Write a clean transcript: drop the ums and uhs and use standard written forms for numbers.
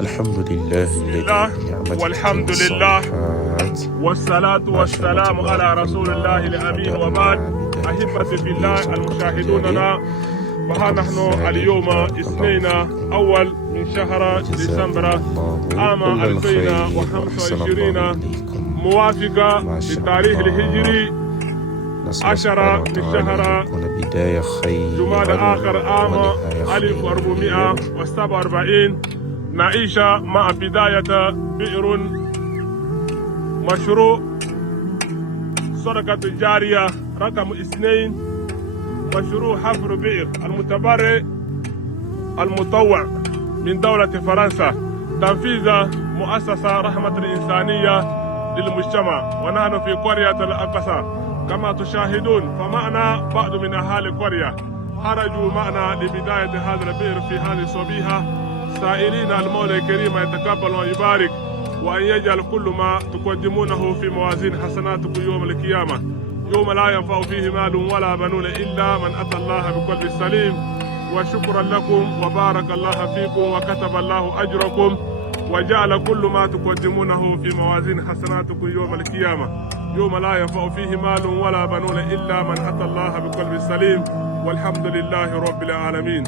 الحمد لله الذي نعمته والحمد لله الصالحات والصلاة والسلام على رسول الله الأمين وبعد. أحبتي في الله المشاهدوننا، فها نحن اليوم اثنين أول من شهر ديسمبر عام 2025 موافقة للتاريخ الهجري 10 من شهر جمادى آخر عام 1447 نعيش مع بداية بئر مشروع صدقة الجارية رقم 2، مشروع حفر بئر المتبرع المطوع من دولة فرنسا تنفيذ مؤسسة رحمة الإنسانية للمجتمع. ونحن في قرية الأقصى كما تشاهدون، فمعنا بعض من أهالي القرية خرجوا معنا لبداية هذا البئر في هذه الصبيحة، سائلين المولى الكريم يتقبل ويبارك، وأن يجعل كل ما تقدمونه في موازين حسناتكم يوم القيامة، يوم لا ينفع فيه مال ولا بنون إلا من أتى الله بقلب سليم. وشكرا لكم وبارك الله فيكم وكتب الله أجركم وجعل كل ما تقدمونه في موازين حسناتكم يوم القيامة، يوم لا ينفع فيه مال ولا بنون إلا من أتى الله بقلب سليم. والحمد لله رب العالمين.